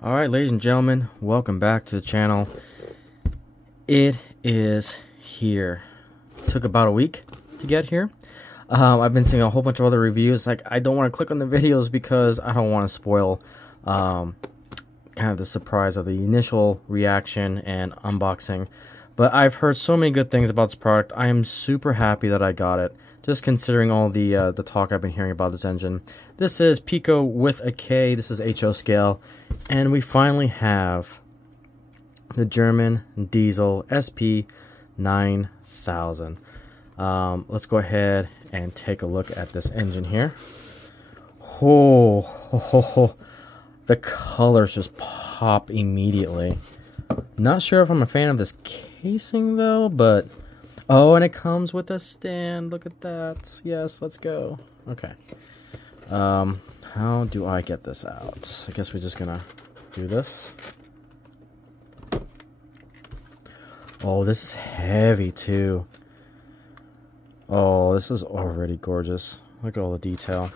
Alright, ladies and gentlemen, welcome back to the channel. It is here. Took about a week to get here. I've been seeing a whole bunch of other reviews. Like, I don't want to click on the videos because I don't want to spoil kind of the surprise of the initial reaction and unboxing. But I've heard so many good things about this product. I am super happy that I got it, just considering all the talk I've been hearing about this engine. This is Piko with a K. This is HO scale. And we finally have the German diesel SP 9000. Let's go ahead and take a look at this engine here. Oh, the colors just pop immediately. Not sure if I'm a fan of this casing though, but oh, and it comes with a stand. Look at that. Yes, let's go. Okay. How do I get this out? I guess we're just gonna do this. Oh, this is heavy too. Oh, this is already gorgeous. Look at all the detail.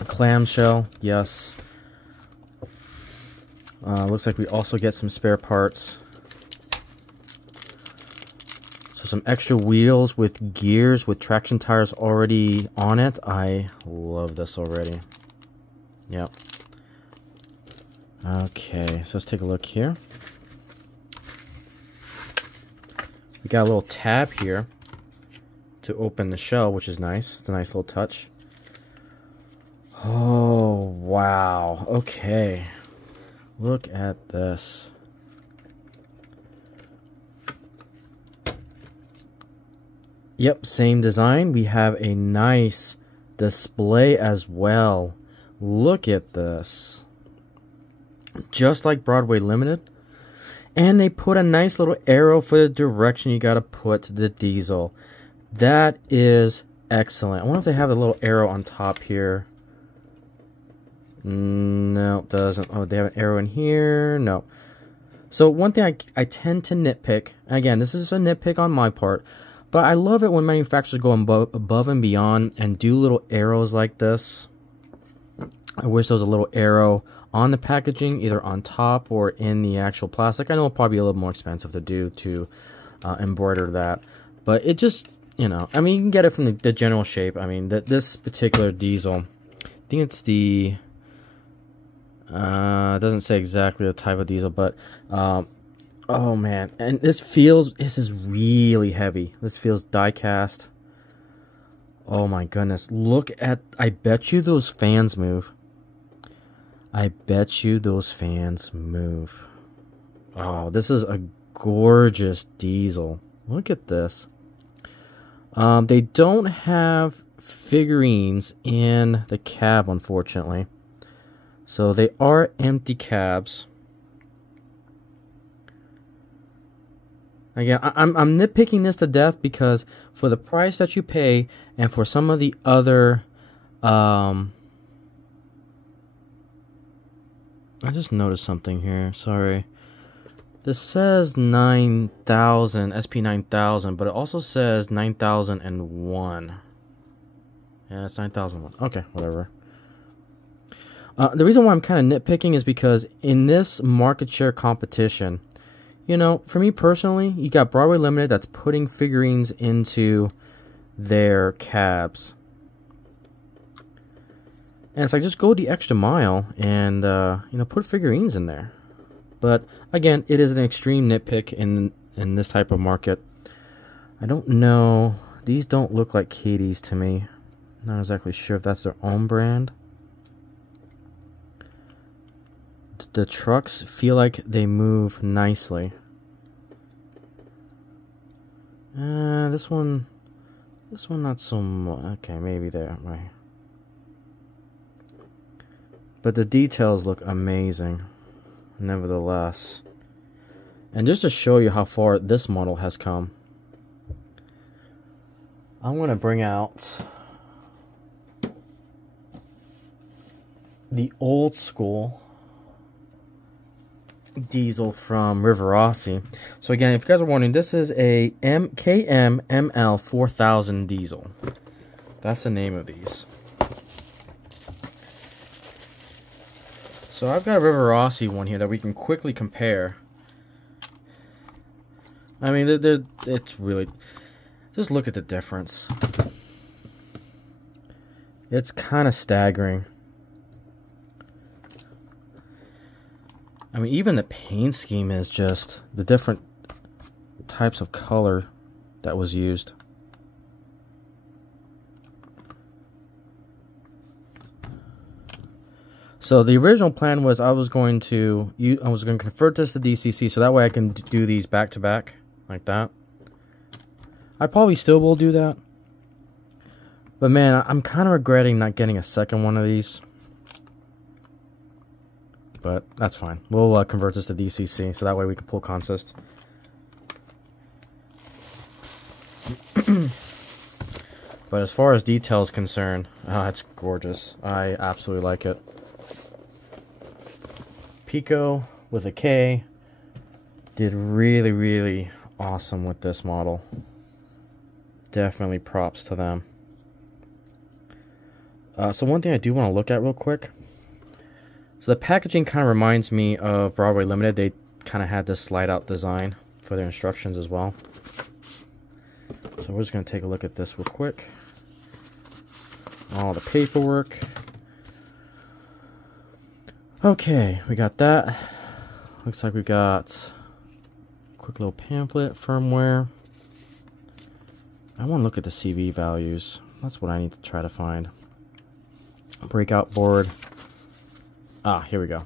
A clamshell, yes. Looks like we also get some spare parts. So some extra wheels with gears with traction tires already on it. I love this already. Yep. Okay, so let's take a look here. We got a little tab here to open the shell, which is nice. It's a nice little touch. Oh, wow. Okay. Look at this. Yep, same design. We have a nice display as well. Look at this. Just like Broadway Limited. And they put a nice little arrow for the direction you gotta put the diesel. That is excellent. I wonder if they have a little arrow on top here. No, it doesn't. Oh, they have an arrow in here. No. So one thing I tend to nitpick, again, this is a nitpick on my part, but I love it when manufacturers go above and beyond and do little arrows like this. I wish there was a little arrow on the packaging, either on top or in the actual plastic. I know it'll probably be a little more expensive to do to embroider that, but it just, you know, I mean, you can get it from the general shape. I mean, this particular diesel, I think it's the, it doesn't say exactly the type of diesel, but, oh man, and this is really heavy. This feels die cast. Oh my goodness, look at, I bet you those fans move. I bet you those fans move. Oh, this is a gorgeous diesel. Look at this. They don't have figurines in the cab, unfortunately. So they are empty cabs. Again, I'm nitpicking this to death because for the price that you pay and for some of the other... I just noticed something here. Sorry. This says 9000, SP 9000, but it also says 9001. Yeah, it's 9001. Okay, whatever. The reason why I'm kind of nitpicking is because in this market share competition, you know, for me personally, you got Broadway Limited that's putting figurines into their cabs. And it's like, just go the extra mile and, you know, put figurines in there. But, again, it is an extreme nitpick in this type of market. I don't know. These don't look like Katie's to me. Not exactly sure if that's their own brand. The trucks feel like they move nicely. This one not so much. Okay, maybe there, right. But the details look amazing, nevertheless. And just to show you how far this model has come, I'm going to bring out the old school diesel from Rayron. So again, if you guys are wondering, this is a KMML 4000 diesel. That's the name of these. So I've got a Riverossi one here that we can quickly compare. I mean, it's really... Just look at the difference. It's kind of staggering. I mean, even the paint scheme is just the different types of color that was used. So the original plan was I was going to convert this to DCC so that way I can do these back to back like that. I probably still will do that. But man, I'm kind of regretting not getting a second one of these. But that's fine. We'll convert this to DCC so that way we can pull consists. But as far as detail is concerned, it's gorgeous. I absolutely like it. Piko with a K did really, really awesome with this model. Definitely props to them. So one thing I do want to look at real quick. So the packaging kind of reminds me of Broadway Limited. They kind of had this slide out design for their instructions as well. So we're just going to take a look at this real quick. All the paperwork. Okay, we got that. Looks like we got a quick little pamphlet, firmware. I want to look at the CV values. That's what I need to try to find. Breakout board. Ah, here we go.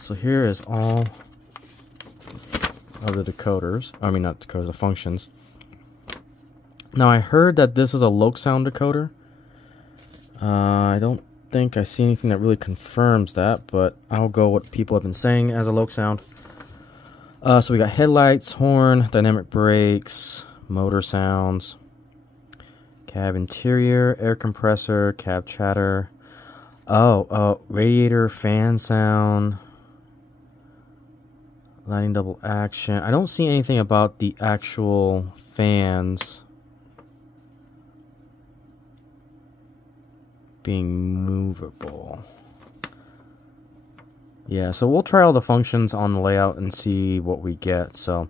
So here is all of the decoders. I mean, not decoders, the functions. Now, I heard that this is a Loc sound decoder. I don't think I see anything that really confirms that, but I'll go what people have been saying as a Loc sound. So we got headlights, horn, dynamic brakes, motor sounds, cab interior, air compressor, cab chatter. Oh, radiator, fan sound, lighting double action. I don't see anything about the actual fans being movable. Yeah, so we'll try all the functions on the layout and see what we get. So,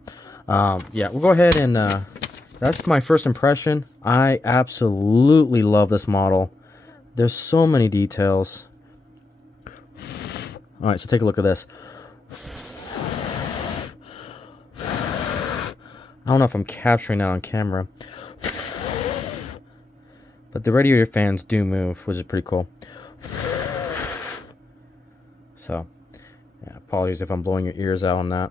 yeah, we'll go ahead and that's my first impression. I absolutely love this model. There's so many details. All right, so take a look at this. I don't know if I'm capturing that on camera, but the radiator fans do move, which is pretty cool. So, yeah, apologies if I'm blowing your ears out on that.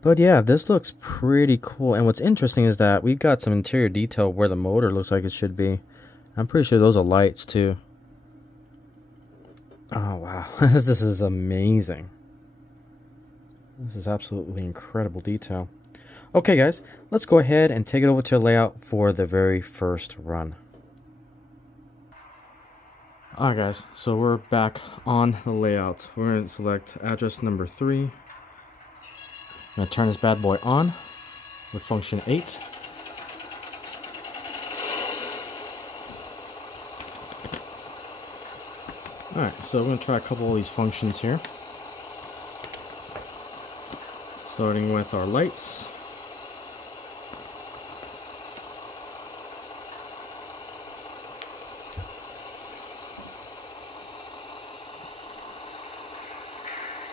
But yeah, this looks pretty cool. And what's interesting is that we've got some interior detail where the motor looks like it should be. I'm pretty sure those are lights too. Oh wow, this is amazing. This is absolutely incredible detail. Okay guys, let's go ahead and take it over to the layout for the very first run. Alright guys, so we're back on the layout. We're going to select address number 3. I'm going to turn this bad boy on with function 8. Alright, so we're going to try a couple of these functions here. Starting with our lights.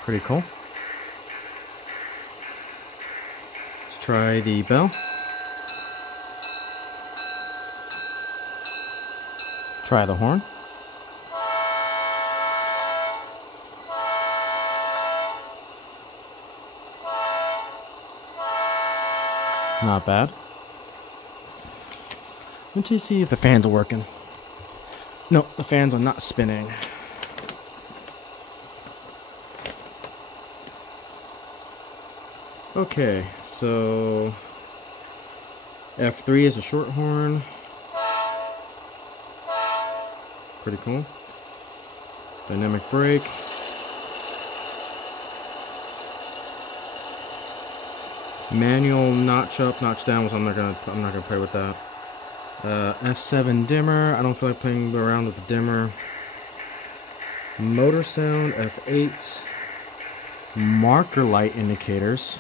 Pretty cool. Let's try the bell. Try the horn. Not bad. Let me see if the fans are working. No, the fans are not spinning. Okay, so F3 is a short horn. Pretty cool. Dynamic brake. Manual notch up, notch down, so I'm not gonna play with that. F7 dimmer. I don't feel like playing around with the dimmer. Motor sound, F8. Marker light indicators.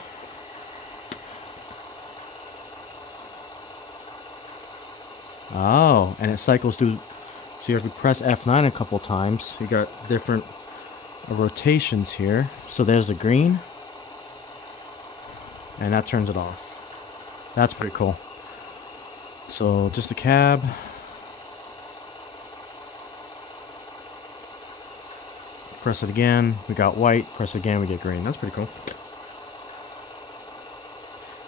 Oh, and it cycles through. So if you press F9 a couple times, you got different rotations here. So there's the green. And that turns it off. That's pretty cool. So just the cab. Press it again, we got white. Press it again, we get green. That's pretty cool.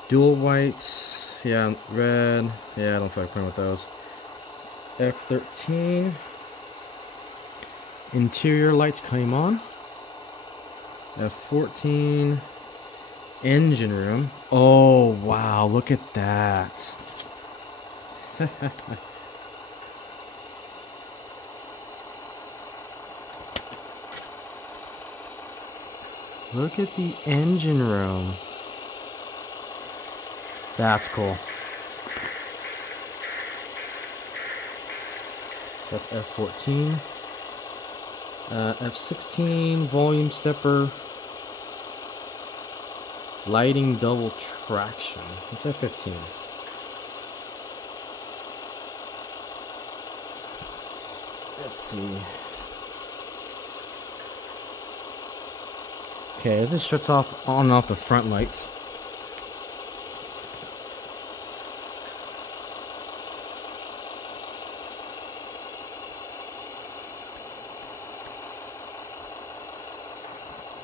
Dual whites. Yeah, red. Yeah, I don't feel like playing with those. F13. Interior lights came on. F14. Engine room. Oh, wow, look at that. Look at the engine room. That's cool. That's F14. F16, volume stepper. Lighting double traction. It's F15. Let's see. Okay, this shuts off on and off the front lights.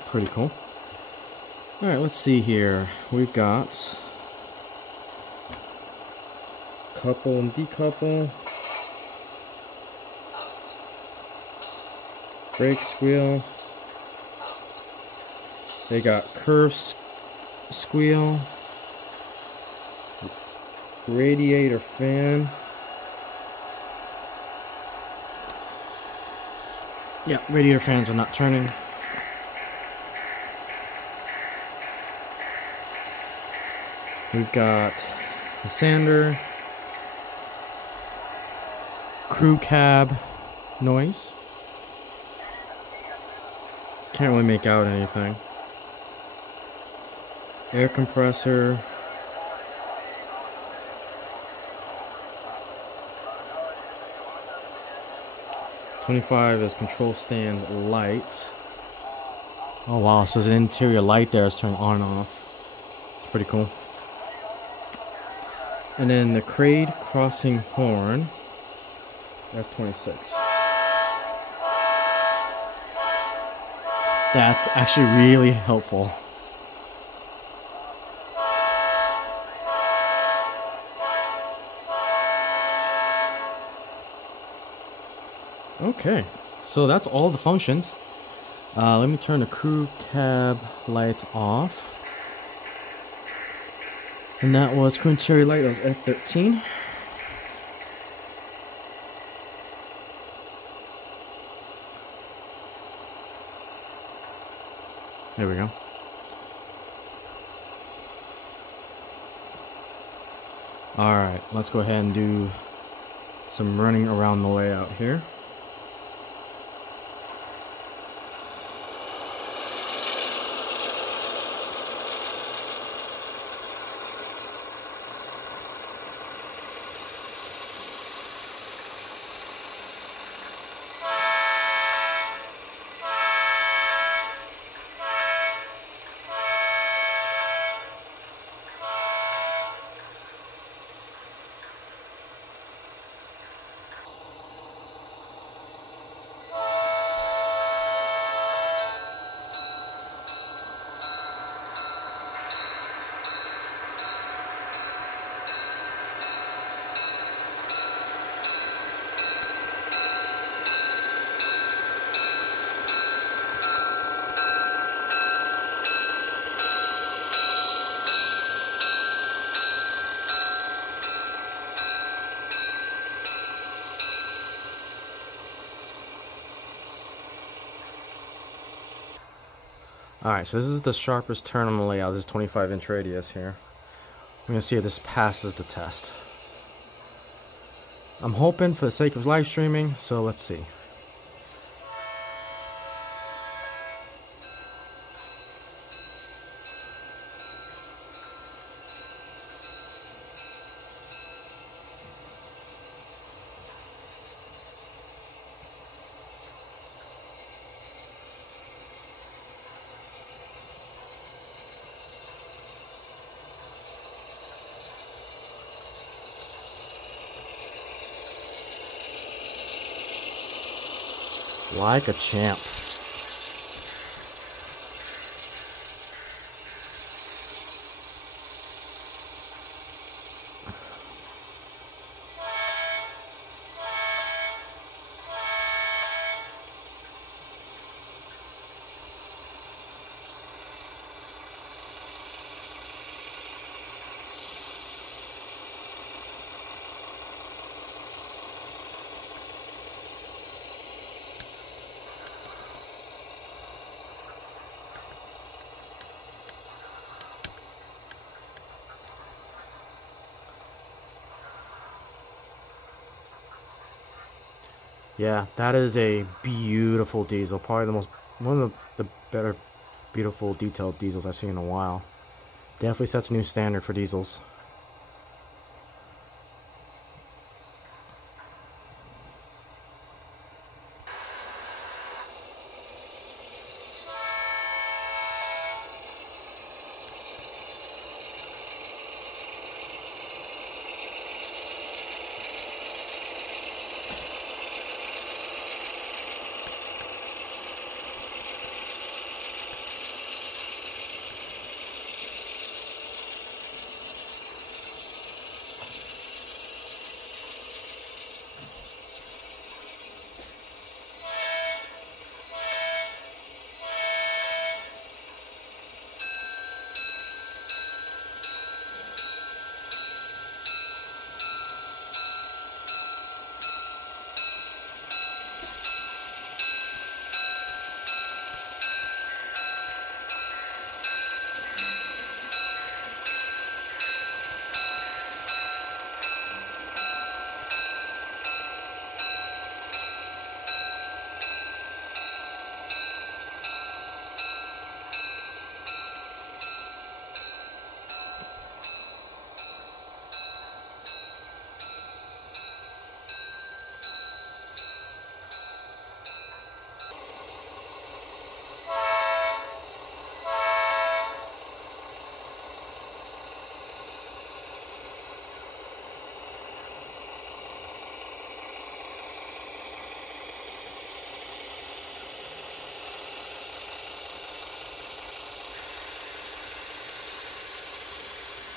Pretty cool. Alright, let's see here. We've got couple and decouple. Brake squeal. They got curve squeal. Radiator fan. Yeah, radiator fans are not turning. We've got the sander, crew cab noise. Can't really make out anything. Air compressor. $25 is control stand light. Oh wow, so there's an interior light there is turning on and off. It's pretty cool. And then the Crade crossing horn, F26. That's actually really helpful. Okay, so that's all the functions. Let me turn the crew cab light off. And that was crew interior light, that was F13. There we go. Alright, let's go ahead and do some running around the layout here. Alright, so this is the sharpest turn on the layout. This is 25-inch radius here. I'm going to see if this passes the test. I'm hoping for the sake of live streaming, so let's see. Like a champ. Yeah, that is a beautiful diesel. Probably one of the better, beautiful, detailed diesels I've seen in a while. Definitely sets a new standard for diesels.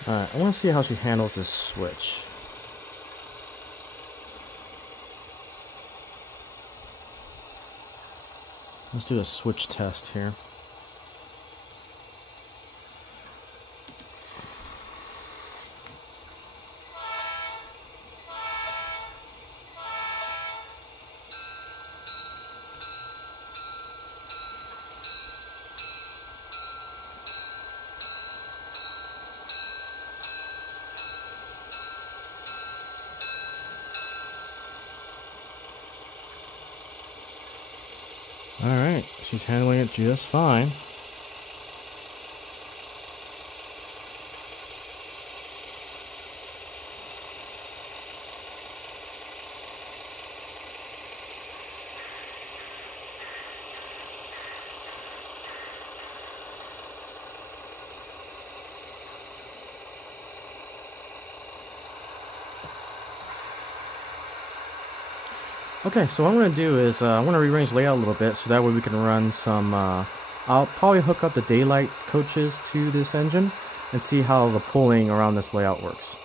Alright, I want to see how she handles this switch. Let's do a switch test here. Alright, she's handling it just fine. Okay, so what I'm going to do is I want to rearrange layout a little bit so that way we can run some, I'll probably hook up the daylight coaches to this engine and see how the pulling around this layout works.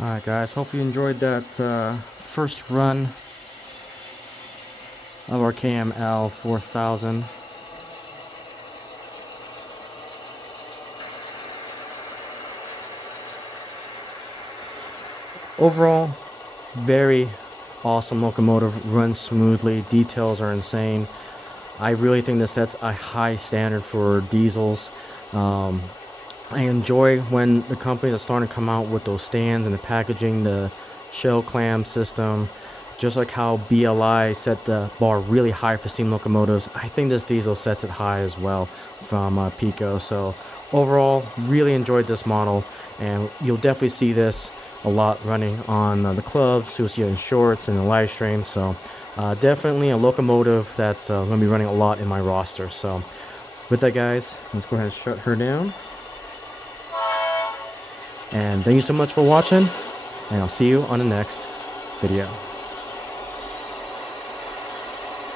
Alright guys, hopefully you enjoyed that first run of our KML 4000. Overall, very awesome locomotive, runs smoothly, details are insane. I really think this sets a high standard for diesels. I enjoy when the companies are starting to come out with those stands and the packaging, the shell clam system, just like how BLI set the bar really high for steam locomotives. I think this diesel sets it high as well from Piko. So overall, really enjoyed this model, and you'll definitely see this a lot running on the clubs. You'll see it in shorts and the live stream. So definitely a locomotive that I'm going to be running a lot in my roster. So with that guys, let's go ahead and shut her down. And thank you so much for watching, and I'll see you on the next video.